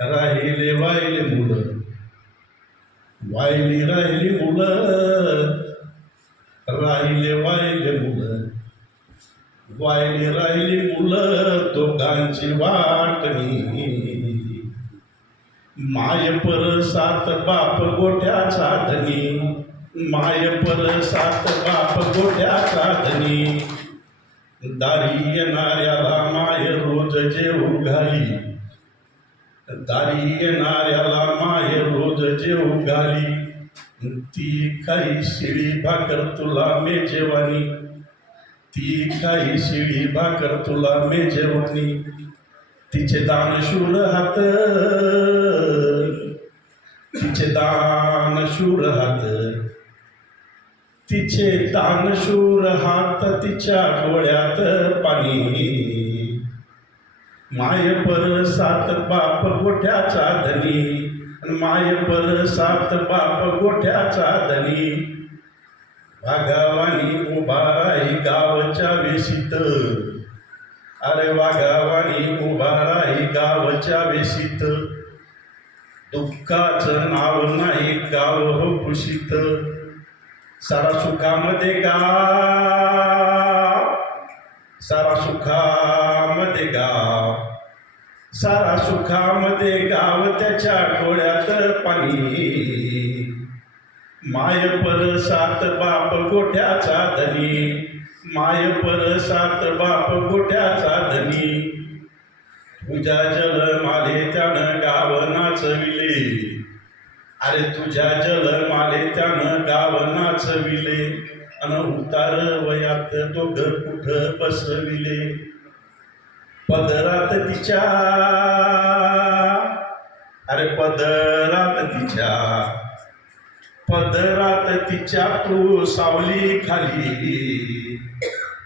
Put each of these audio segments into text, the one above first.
राहिले वाहिले मुलं. वाहिली राहिली मुलं. राहिले वाहिले मुलं. वाहिली राहिली मुलं दोघांची वाटणी. माय पर सात बाप गोठ्याचा धनी माय पर सात बाप गोठ्याचा धनी दारी येणाऱ्याला माय रोज जेऊ घाली। दारी येणाऱ्याला माय रोज जेऊ घाली। ती काही शिळी भाकर तुला मे जेवानी ती काही शिळी भाकर तुला मे जेवानी तिचे दानशूर हात। तिचे दानशूर हात। तिचे दानशूर हात तिच्या डोळ्यात पाणी. माय पर सात बाप गोठ्याचा धनी. माय पर सात बाप गोठ्याचा धनी. वाघावानी उभा राही गावच्या वेशीत. अरे वाघावानी उभा राही गावच्या वेशीत. दुःखाचं नाव नाही गाव हो कुशीत सारा सुखामध्ये गा सारा सुखामध्ये गाव. सारा सुखामध्ये गाव त्याच्या डोळ्यात पाणी. माय पर सात बाप गोठ्याचा धनी. माय पर सात बाप गोठ्याचा धनी. तुझ्या जल माले त्यानं अरे तुझ्या जलमाले त्यानं गाव नाचविले अन उतार वयात दोघ कुठ बसविले? पदरात तिच्या अरे पदरात तिच्या पदरात तिच्या तू सावली खाली.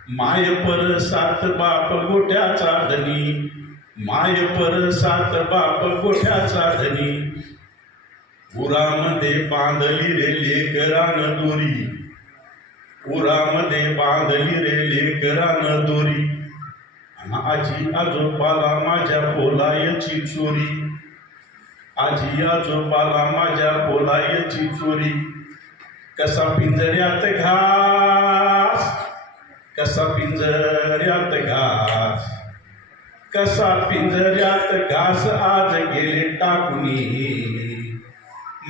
माय पर सात बाप गोठ्याचा धनी माय पर सात बाप गोठ्याचा धनी पुरामध्ये बांधली रे लेकरान दोरी. पुरामध्ये बांधली रे लेकरान दोरी. आजी आजोबाला माझ्या बोलायची चोरी. आजी आजोबाला माझ्या बोलायची चोरी. कसा पिंजऱ्यात घास कसा पिंजऱ्यात घास. कसा पिंजऱ्यात घास आज गेले टाकून.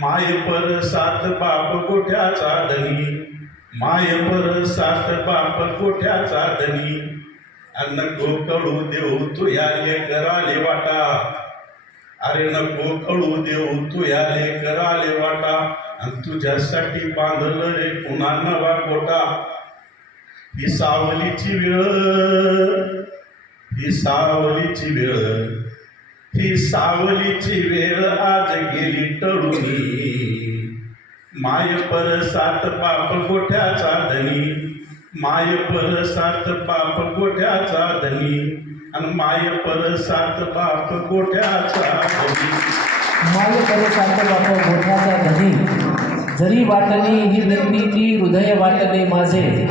माय पर सात बाप गोठ्याचा धनी माय पर सात बाप गोठ्याचा धनी नको कळू देऊ तू याले कराले वाटा. अरे नको कळू देऊ तू याले कराले वाटा. आणि तुझ्यासाठी बांधलं रे पुन्हा नवा गोटा. ही सावलीची वेळ ही सावलीची वेळ. ही सावलीची वेळ आज गेली टळूनी माय पर सात बाप गोठ्याचा धनी? माय पर सात बाप गोठ्याचा धनी? आणि माय पर सात बाप गोठ्याचा धनी? माय सात पाप गोठ्याचा धनी? जरी वाटणी ही व्यक्तीची हृदय वाटणे माझे.